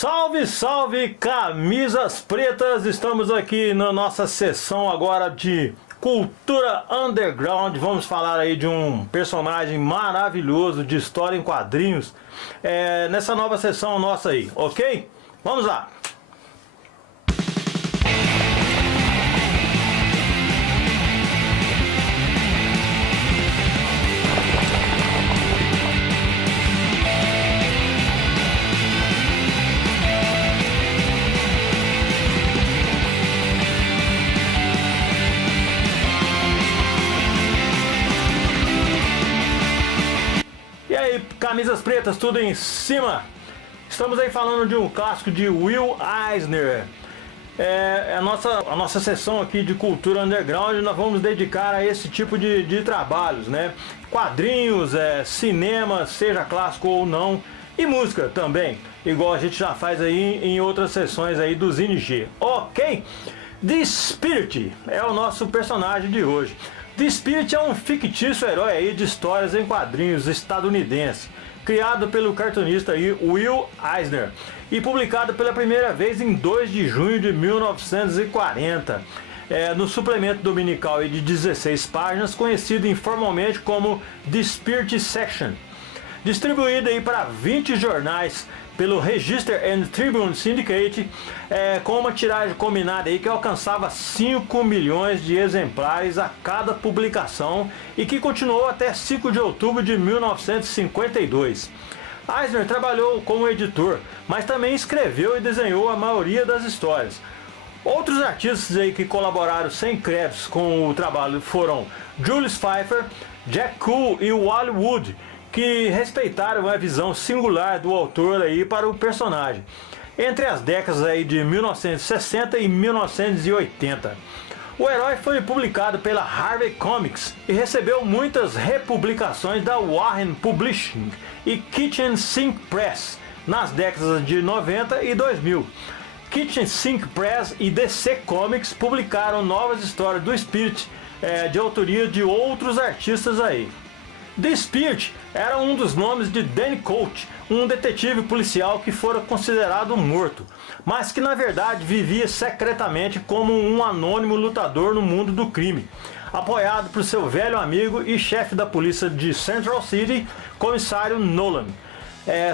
Salve, salve, camisas pretas! Estamos aqui na nossa sessão agora de cultura underground. Vamos falar aí de um personagem maravilhoso de história em quadrinhos nessa nova sessão nossa aí, ok? Vamos lá! Camisas pretas, tudo em cima. Estamos aí falando de um clássico de Will Eisner. A nossa sessão aqui de cultura underground, nós vamos dedicar a esse tipo de trabalhos, né? Quadrinhos, cinema, seja clássico ou não, e música também, igual a gente já faz aí em outras sessões aí do Zine G, ok? The Spirit é o nosso personagem de hoje. The Spirit é um fictício herói aí de histórias em quadrinhos estadunidense, criado pelo cartunista aí Will Eisner e publicado pela primeira vez em 2 de junho de 1940, no suplemento dominical aí de 16 páginas, conhecido informalmente como The Spirit Section, distribuído aí para 20 jornais pelo Register and Tribune Syndicate, com uma tiragem combinada aí que alcançava 5 milhões de exemplares a cada publicação e que continuou até 5 de outubro de 1952. Eisner trabalhou como editor, mas também escreveu e desenhou a maioria das histórias. Outros artistas aí que colaboraram sem créditos com o trabalho foram Julius Pfeiffer, Jack Cool e Wally Wood, que respeitaram a visão singular do autor aí para o personagem, entre as décadas aí de 1960 e 1980. O herói foi publicado pela Harvey Comics e recebeu muitas republicações da Warren Publishing e Kitchen Sink Press nas décadas de 90 e 2000. Kitchen Sink Press e DC Comics publicaram novas histórias do Spirit, de autoria de outros artistas aí. The Spirit era um dos nomes de Danny Colt, um detetive policial que fora considerado morto, mas que na verdade vivia secretamente como um anônimo lutador no mundo do crime, apoiado por seu velho amigo e chefe da polícia de Central City, comissário Nolan.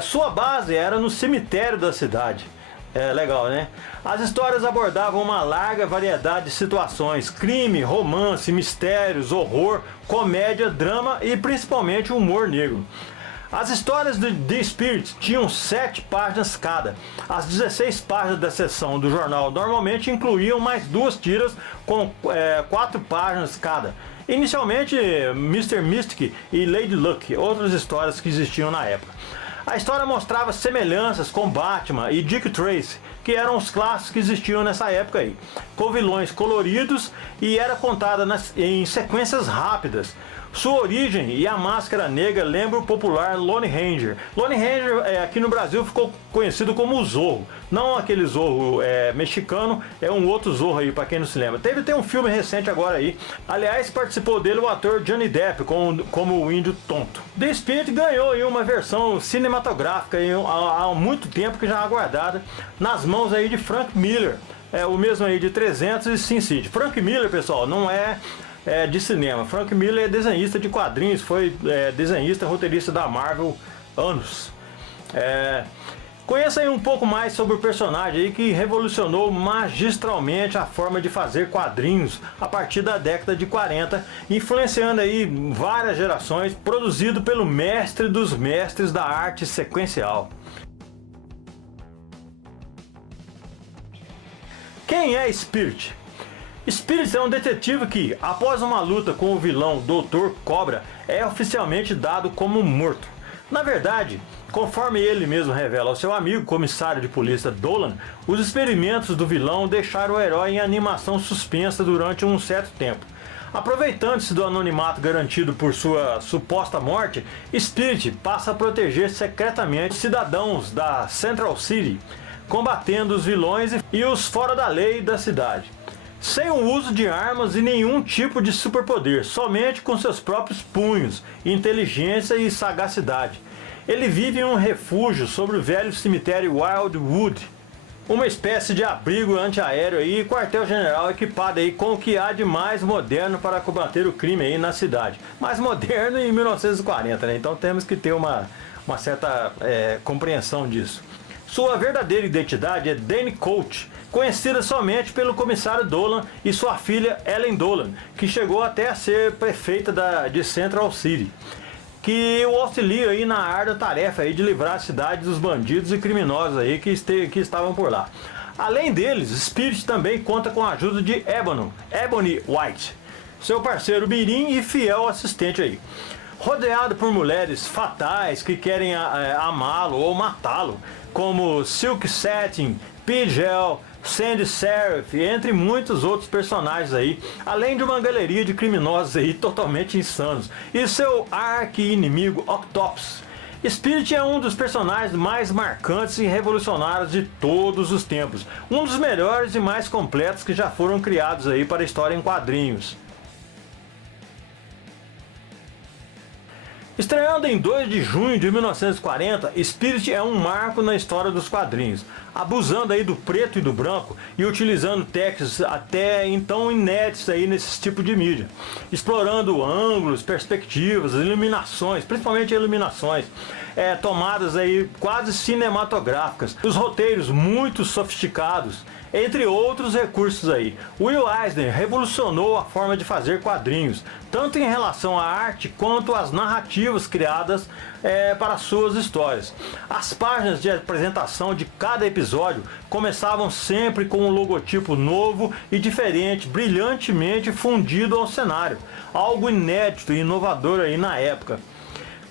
Sua base era no cemitério da cidade. Legal, né? As histórias abordavam uma larga variedade de situações: crime, romance, mistérios, horror, comédia, drama e principalmente humor negro. As histórias de The Spirit tinham 7 páginas cada. As 16 páginas da seção do jornal normalmente incluíam mais 2 tiras com 4 páginas cada. Inicialmente Mr. Mystic e Lady Luck, outras histórias que existiam na época. A história mostrava semelhanças com Batman e Dick Tracy, que eram os clássicos que existiam nessa época aí, com vilões coloridos, e era contada em sequências rápidas. Sua origem e a máscara negra lembram o popular Lone Ranger. Lone Ranger aqui no Brasil ficou conhecido como o Zorro, não aquele Zorro mexicano, é um outro Zorro aí para quem não se lembra. Tem um filme recente agora aí, aliás participou dele o ator Johnny Depp como o Índio Tonto. The Spirit ganhou aí uma versão cinematográfica aí, há muito tempo, que já é aguardada, nas mãos aí de Frank Miller, o mesmo aí de 300 e Sin City. Frank Miller, pessoal, não é de cinema. Frank Miller é desenhista de quadrinhos, foi desenhista, roteirista da Marvel anos. Conheça aí um pouco mais sobre o personagem aí que revolucionou magistralmente a forma de fazer quadrinhos a partir da década de 40, influenciando aí várias gerações, produzido pelo mestre dos mestres da arte sequencial. Quem é Spirit? Spirit é um detetive que, após uma luta com o vilão Dr. Cobra, é oficialmente dado como morto. Na verdade, conforme ele mesmo revela ao seu amigo comissário de polícia Dolan, os experimentos do vilão deixaram o herói em animação suspensa durante um certo tempo. Aproveitando-se do anonimato garantido por sua suposta morte, Spirit passa a proteger secretamente os cidadãos da Central City, combatendo os vilões e os fora da lei da cidade, sem o uso de armas e nenhum tipo de superpoder, somente com seus próprios punhos, inteligência e sagacidade. Ele vive em um refúgio sobre o velho cemitério Wildwood, uma espécie de abrigo antiaéreo e quartel-general equipado aí com o que há de mais moderno para combater o crime aí na cidade. Mais moderno em 1940, né? Então temos que ter uma certa compreensão disso. Sua verdadeira identidade é Dani Coates, conhecida somente pelo comissário Dolan e sua filha Ellen Dolan, que chegou até a ser prefeita de Central City, que o auxilia aí na árdua tarefa aí de livrar a cidade dos bandidos e criminosos aí que estavam por lá. Além deles, Spirit também conta com a ajuda de Ebony White, seu parceiro mirim e fiel assistente aí. Rodeado por mulheres fatais que querem amá-lo ou matá-lo, como Silk Satin, Pigel, Sandy Seraph, entre muitos outros personagens aí, além de uma galeria de criminosos aí totalmente insanos, e seu arqui-inimigo Octopus. Spirit é um dos personagens mais marcantes e revolucionários de todos os tempos, um dos melhores e mais completos que já foram criados aí para a história em quadrinhos. Estreando em 2 de junho de 1940, Spirit é um marco na história dos quadrinhos, abusando aí do preto e do branco e utilizando técnicas até então inéditas aí nesse tipo de mídia, explorando ângulos, perspectivas, iluminações, principalmente iluminações, tomadas aí quase cinematográficas, os roteiros muito sofisticados, entre outros recursos aí. Will Eisner revolucionou a forma de fazer quadrinhos, tanto em relação à arte quanto às narrativas criadas para suas histórias. As páginas de apresentação de cada episódio começavam sempre com um logotipo novo e diferente, brilhantemente fundido ao cenário, algo inédito e inovador aí na época.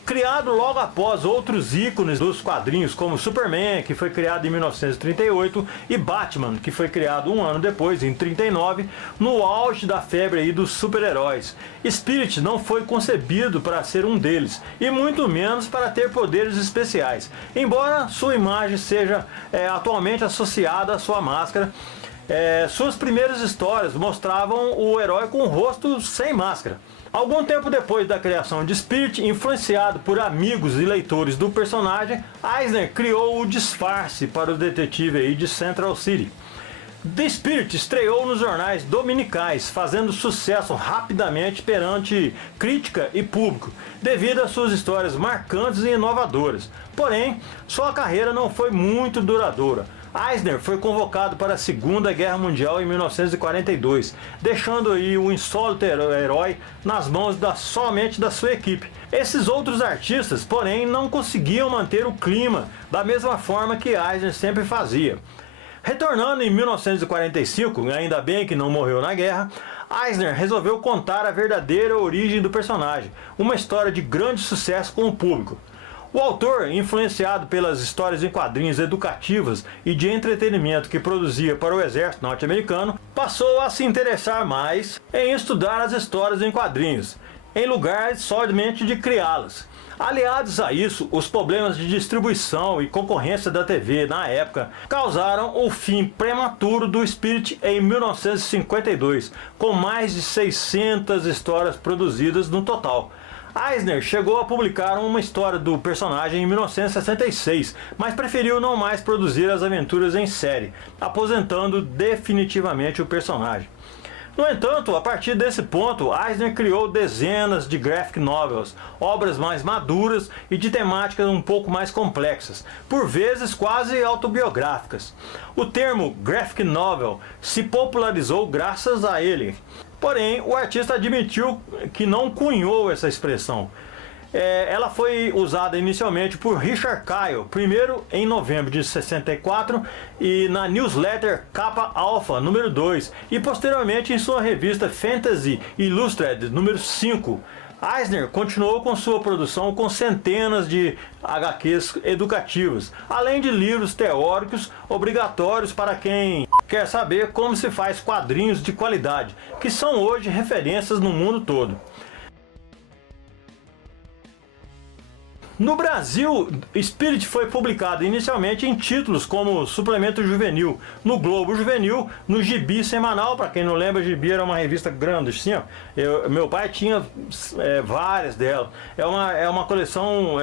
Criado logo após outros ícones dos quadrinhos, como Superman, que foi criado em 1938, e Batman, que foi criado um ano depois, em 39, no auge da febre aí dos super-heróis. Spirit não foi concebido para ser um deles, e muito menos para ter poderes especiais, embora sua imagem seja atualmente associada à sua máscara. Suas primeiras histórias mostravam o herói com o rosto sem máscara. Algum tempo depois da criação de Spirit, influenciado por amigos e leitores do personagem, Eisner criou o disfarce para o detetive aí de Central City. The Spirit estreou nos jornais dominicais, fazendo sucesso rapidamente perante crítica e público, devido às suas histórias marcantes e inovadoras. Porém, sua carreira não foi muito duradoura. Eisner foi convocado para a Segunda Guerra Mundial em 1942, deixando aí o insólito herói nas mãos somente da sua equipe. Esses outros artistas, porém, não conseguiam manter o clima da mesma forma que Eisner sempre fazia. Retornando em 1945, ainda bem que não morreu na guerra, Eisner resolveu contar a verdadeira origem do personagem, uma história de grande sucesso com o público. O autor, influenciado pelas histórias em quadrinhos educativas e de entretenimento que produzia para o exército norte-americano, passou a se interessar mais em estudar as histórias em quadrinhos, em lugar somente de criá-las. Aliados a isso, os problemas de distribuição e concorrência da TV na época causaram o fim prematuro do Spirit em 1952, com mais de 600 histórias produzidas no total. Eisner chegou a publicar uma história do personagem em 1966, mas preferiu não mais produzir as aventuras em série, aposentando definitivamente o personagem. No entanto, a partir desse ponto, Eisner criou dezenas de graphic novels, obras mais maduras e de temáticas um pouco mais complexas, por vezes quase autobiográficas. O termo graphic novel se popularizou graças a ele. Porém, o artista admitiu que não cunhou essa expressão. Ela foi usada inicialmente por Richard Kyle, primeiro em novembro de 64 e na newsletter Kappa Alpha número 2 e posteriormente em sua revista Fantasy Illustrated número 5. Eisner continuou com sua produção com centenas de HQs educativos, além de livros teóricos obrigatórios para quem quer saber como se faz quadrinhos de qualidade, que são hoje referências no mundo todo. No Brasil, Spirit foi publicado inicialmente em títulos como Suplemento Juvenil, no Globo Juvenil, no Gibi Semanal. Para quem não lembra, Gibi era uma revista grande, assim, ó. Meu pai tinha várias delas. É uma coleção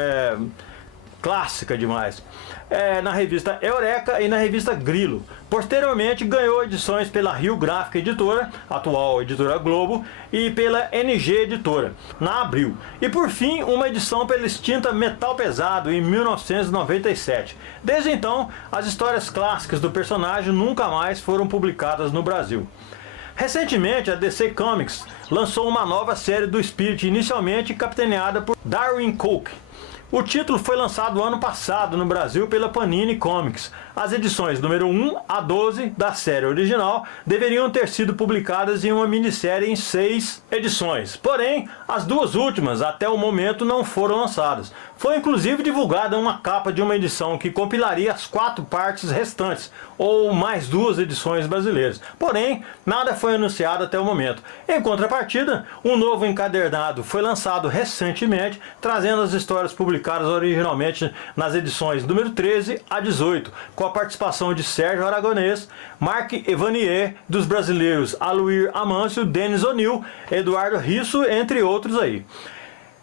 clássica demais. Na revista Eureka e na revista Grilo. Posteriormente ganhou edições pela Rio Gráfica Editora, atual Editora Globo, e pela NG Editora, na Abril. E por fim, uma edição pela extinta Metal Pesado em 1997. Desde então, as histórias clássicas do personagem nunca mais foram publicadas no Brasil. Recentemente, a DC Comics lançou uma nova série do Spirit, inicialmente capitaneada por Darwyn Cooke. O título foi lançado ano passado no Brasil pela Panini Comics. As edições número 1 a 12 da série original deveriam ter sido publicadas em uma minissérie em 6 edições. Porém, as duas últimas até o momento não foram lançadas. Foi inclusive divulgada uma capa de uma edição que compilaria as 4 partes restantes, ou mais 2 edições brasileiras. Porém, nada foi anunciado até o momento. Em contrapartida, um novo encadernado foi lançado recentemente, trazendo as histórias publicadas originalmente nas edições número 13 a 18, com a participação de Sérgio Aragonês, Mark Evanier, dos brasileiros Aluir Amâncio, Denis O'Neill, Eduardo Risso, entre outros aí.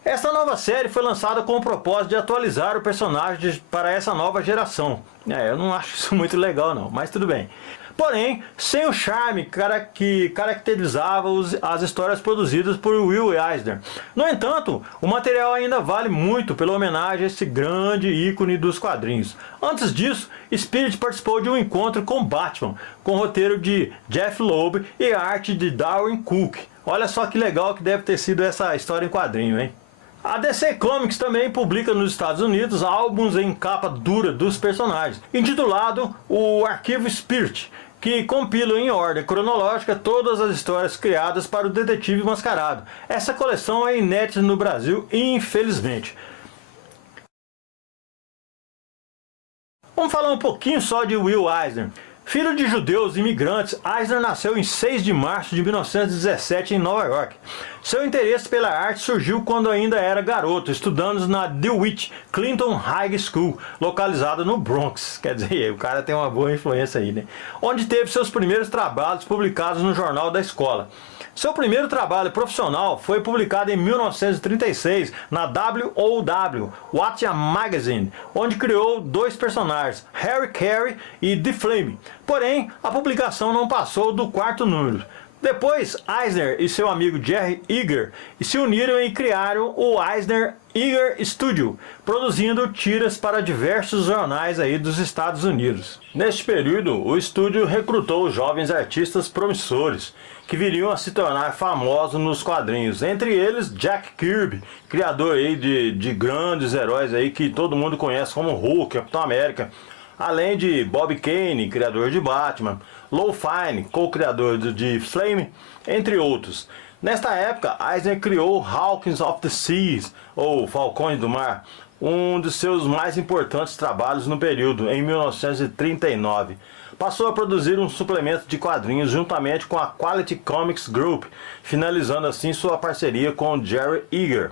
Essa nova série foi lançada com o propósito de atualizar o personagem para essa nova geração. Eu não acho isso muito legal não, mas tudo bem. Porém, sem o charme que caracterizava as histórias produzidas por Will Eisner. No entanto, o material ainda vale muito pela homenagem a esse grande ícone dos quadrinhos. Antes disso, Spirit participou de um encontro com Batman, com roteiro de Jeff Loeb e arte de Darwyn Cooke. Olha só que legal que deve ter sido essa história em quadrinho, hein? A DC Comics também publica nos Estados Unidos álbuns em capa dura dos personagens, intitulado o Arquivo Spirit, que compilam em ordem cronológica todas as histórias criadas para o Detetive Mascarado. Essa coleção é inédita no Brasil, infelizmente. Vamos falar um pouquinho só de Will Eisner. Filho de judeus imigrantes, Eisner nasceu em 6 de março de 1917 em Nova York. Seu interesse pela arte surgiu quando ainda era garoto, estudando na DeWitt Clinton High School, localizada no Bronx. Quer dizer, o cara tem uma boa influência aí, né? Onde teve seus primeiros trabalhos publicados no jornal da escola. Seu primeiro trabalho profissional foi publicado em 1936 na WOW, What a Magazine, onde criou 2 personagens, Harry Carey e The Flame. Porém, a publicação não passou do 4º número. Depois, Eisner e seu amigo Jerry Eager se uniram e criaram o Eisner Eager Studio, produzindo tiras para diversos jornais aí dos Estados Unidos. Neste período, o estúdio recrutou jovens artistas promissores, que viriam a se tornar famosos nos quadrinhos, entre eles Jack Kirby, criador aí de grandes heróis aí que todo mundo conhece como Hulk, Capitão América, além de Bob Kane, criador de Batman, Lou Fine, co-criador de Flame, entre outros. Nesta época, Eisner criou Hawkins of the Seas, ou Falcões do Mar, um dos seus mais importantes trabalhos no período, em 1939. Passou a produzir um suplemento de quadrinhos juntamente com a Quality Comics Group, finalizando assim sua parceria com Jerry Eager.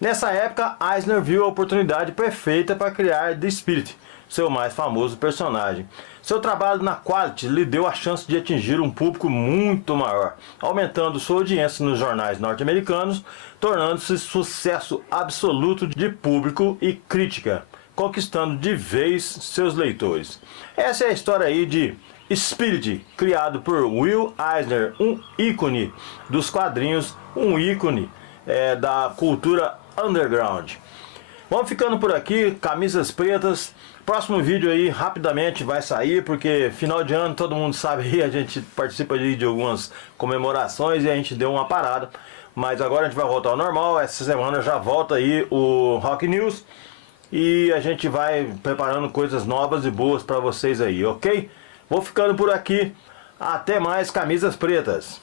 Nessa época, Eisner viu a oportunidade perfeita para criar The Spirit, seu mais famoso personagem. Seu trabalho na Quality lhe deu a chance de atingir um público muito maior, aumentando sua audiência nos jornais norte-americanos, tornando-se sucesso absoluto de público e crítica, conquistando de vez seus leitores. Essa é a história aí de Spirit, criado por Will Eisner, um ícone dos quadrinhos, um ícone da cultura underground. Vamos ficando por aqui, camisas pretas. Próximo vídeo aí rapidamente vai sair, porque final de ano todo mundo sabe aí, a gente participa de algumas comemorações e a gente deu uma parada. Mas agora a gente vai voltar ao normal, essa semana já volta aí o Rock News. E a gente vai preparando coisas novas e boas para vocês aí, ok? Vou ficando por aqui, até mais camisas pretas.